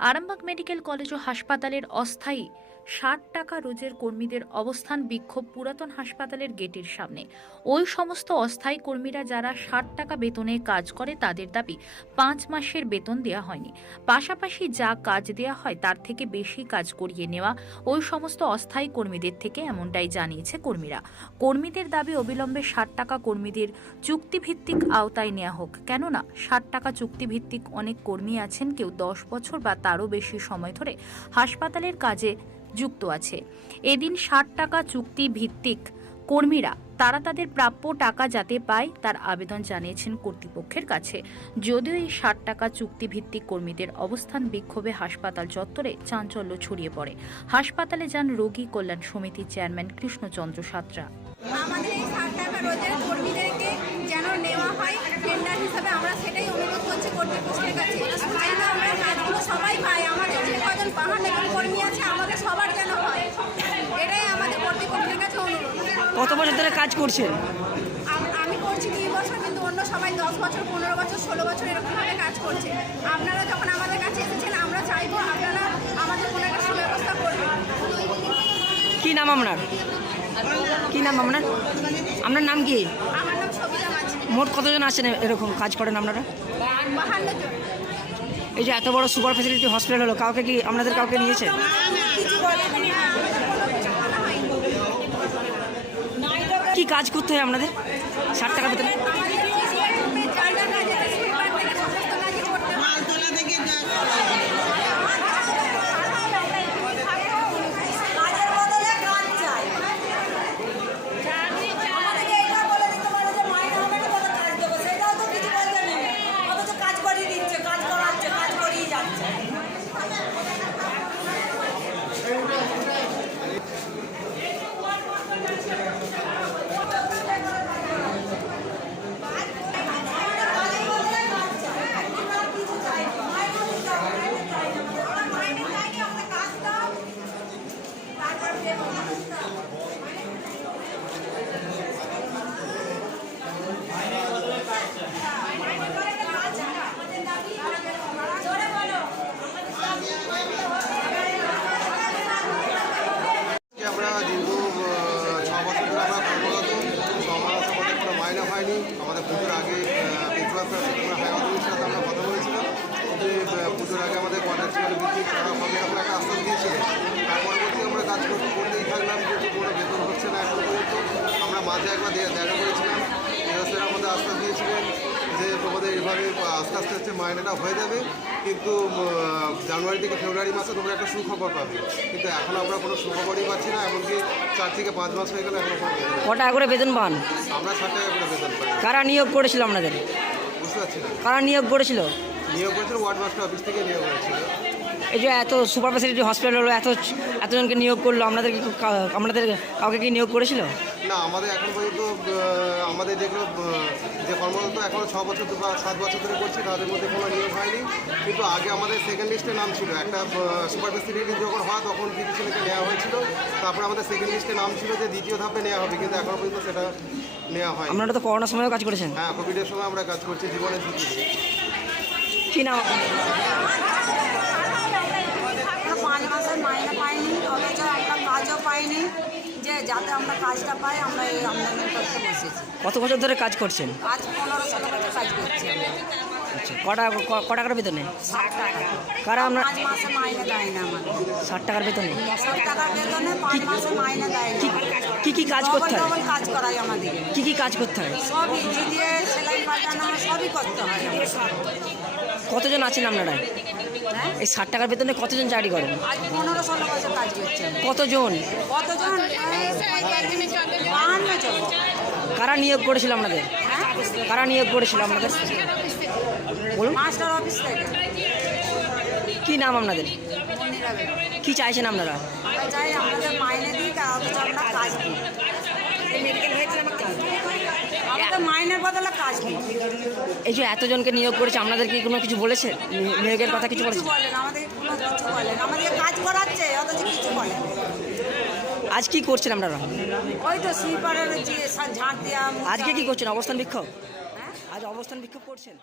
Arambagh medical college ও হাসপাতালের অস্থায়ী ষাট টাকা রোজের কর্মীদের অবস্থান বিক্ষোভ পুরাতন হাসপাতালের গেটের সামনে। ওই সমস্ত অস্থায়ী কর্মীরা যারা ষাট টাকা বেতনে কাজ করে, তাদের দাবি পাঁচ মাসের বেতন দেওয়া হয়নি। পাশাপাশি যা কাজ দেওয়া হয়, তার থেকে বেশি কাজ করিয়ে নেওয়া ওই সমস্ত অস্থায়ী কর্মীদের থেকে এমনটাই জানিয়েছে কর্মীরা। কর্মীদের দাবি অবিলম্বে ষাট টাকা কর্মীদের চুক্তিভিত্তিক আওতায় নেওয়া হোক। কেননা, ষাট টাকা চুক্তিভিত্তিক অনেক কর্মী আছেন, কেউ দশ বছর বা তারও বেশি সময় ধরে হাসপাতালের কাজে যুক্ত আছে। এদিন ষাট টাকা চুক্তি ভিত্তিক কর্মীরা, তারা তাদের প্রাপ্য টাকা যাতে পায় তার আবেদন জানিয়েছেন কর্তৃপক্ষের কাছে। যদিও এই ষাট টাকা চুক্তিভিত্তিক কর্মীদের অবস্থান বিক্ষোভে হাসপাতাল চত্বরে চাঞ্চল্য ছড়িয়ে পড়ে। হাসপাতালে যান রোগী কল্যাণ সমিতির চেয়ারম্যান কৃষ্ণচন্দ্র সাঁতরা। আমরা সেটাই অনুরোধ করছি কর্তৃপক্ষের কাছে। আমরা কাজগুলো সবাই পাই, আমাদের যে কজন পাহাড় কর্মী আছে আমাদের সবার যেন হয় এটাই আমাদের কর্তৃপক্ষের কাছে অনুরোধ কত বছর ধরে কাজ করছেন আমি করছি দুই বছর কিন্তু অন্য সবাই দশ বছর পনেরো বছর ষোলো বছর এরকমভাবে কাজ করছে। আপনারা যখন আমাদের কাছে এসেছেন আমরা চাইব আপনারা আমাদের কোনো একটা সুব্যবস্থা করবেন। কি নাম আপনার? কি নাম আপনার? আপনার নাম কি? আমার নাম সবিতা মাঝি। মোট কতজন আছেন এরকম কাজ করেন আপনারা? বাহান্ন জন। এই যে এত বড় সুপার ফেসিলিটি হসপিটাল হলো কাউকে কি আপনাদের কাউকে নিয়েছে কিছু বলেনি বলা হয়নি কি কাজ করতে হয় আপনাদের? ষাট টাকা বেতনে আমাদের যে রুমে যা যা কাজ আছে সুইপার থেকে সমস্ত কাজই করতে হয়। কাজের বদলে কাজ চাই আমাদেরকে এটা বলে দিতে পারে যে মাইনে হবে না বলে কাজ দেবো সেটাও তো কিছু বলতে নেই অথচ কাজ করিয়ে দিচ্ছে কাজ করাচ্ছে কাজ করিয়ে যাচ্ছে কাজের বদলে কাজ চাই আমরা আর কিছু চাই না মাইনে দিতে হবে মাইনে চাই না আমরা মাইনে চাই না আমরা কাজ দাও তারপর দেবো জোরে বলো আজকে আমরা দীর্ঘ আহ, ছ বছর ধরে আমরা কর্মরত ছ মাস আমাদের পুজোর আগে প্রিন্সিপাল স্যার আমরা কথা বলেছিলাম। যে পুজোর আগে আমাদের কন্ট্রাকচুয়াল ভিত্তিক তারা সবই আমরা একটা আশ্বাস দিয়েছিলেন তার পরবর্তী আমরা কাজ করতে করতেই থাকলাম কিন্তু কোনো বেতন হচ্ছে না এখন পর্যন্ত মাঝে একবার দেখা করেছিলাম। স্যার আমাদের আশ্বাস দিয়েছিলেন যে তোমাদের এইভাবে আস্তে আস্তে হচ্ছে মাইনেটা হয়ে যাবে। কিন্তু জানুয়ারি থেকে ফেব্রুয়ারি মাসে তোমরা একটা সুখবর পাবে। কিন্তু এখন আমরা কোনো সুখবরই পাচ্ছি না এমনকি চার থেকে পাঁচ মাস হয়ে গেলে এখনও। ক টাকা করে বেতন পান? আমরা ষাট টাকা করে বেতন পাই। কারা নিয়োগ করেছিল আপনাদের? বুঝতে পারছি না। কারা নিয়োগ করেছিল? নিয়োগ করেছিল ওয়ার্ড মাস্টার অফিস থেকে নিয়োগ হয়েছিল। এই যে এত সুপার ফেসিলিটি হসপিটাল হলো এত এতজনকে নিয়োগ করল আপনাদের কি আপনাদের কাউকে কি নিয়োগ করেছিল? না আমাদের এখন পর্যন্ত আমাদের যেগুলো যে কর্মরত এখনও ছ বছর বা সাত বছর ধরে করছি তাদের মধ্যে কোনো নিয়োগ হয়নি। কিন্তু আগে আমাদের সেকেন্ড লিস্টে নাম ছিল। একটা সুপার ফেসিলিটি যখন হয় তখন কিছু ছেলেকে নেওয়া হয়েছিল। তারপরে আমাদের সেকেন্ড লিস্টে নাম ছিল যে দ্বিতীয় ধাপে নেওয়া হবে কিন্তু এখনও পর্যন্ত সেটা নেওয়া হয় আপনারা তো করোনার সময়ও কাজ করেছেন। হ্যাঁ কোভিডের সময় আমরা কাজ করছি জীবনের ঝুঁকি কি নাম? আমরা পাঁচ মাসের মাইনে পাইনি অথচ আমরা কাজও পাইনি যে যাতে আমরা কাজটা পাই আমরা এই আমদানি করতে বসেছি। কত বছর ধরে কাজ করছেন? আজ পনেরো ষোলো বছর কাজ করছি আমরা। আচ্ছা ক টাকা ক- ক টাকার বেতনে? ষাট টাকা। কারা পাঁচ মাসে মাইনে দেয় না আমাদের। ষাট টাকার বেতনে? ষাট টাকার বেতনে পাঁচ মাসে মাইনে দেয় কি না কি কি কাজ করতে হয়? ডবল কাজ করাই আমাদের। কি কি কাজ করতে হয়? সবই দিয়ে সেলাই সবই করতে হয়। কতজন আছেন আপনারা? হ্যাঁ? এই ষাট টাকার বেতনে কতজন চাকরি করেন। কতজন? কারা নিয়োগ করেছিল আপনাদের? কারা নিয়োগ করেছিল আপনাদের? বলুন। কি নাম আপনাদের? কি চাইছেন আপনারা? চাই আমাদের মাইনে দিক আর আমরা কাজ দিই। আমাদের মাইনের বদলে কাজ এই যে এতজনকে নিয়োগ করেছে আপনাদের কি কোনো কিছু বলেছে? নিয়োগের কথা কিছু বলেছে? কিছু বলেন আমাদের কোনো কিছু বলেন আমাদেরকে কাজ করাচ্ছে অথচ কিছু বলেন আজ কি করছেন আপনারা? ওই তো সুইপারের ঝাঁট দেওয়া আজকে কি করছেন? অবস্থান বিক্ষোভ? হ্যাঁ? আজ অবস্থান বিক্ষোভ করছেন?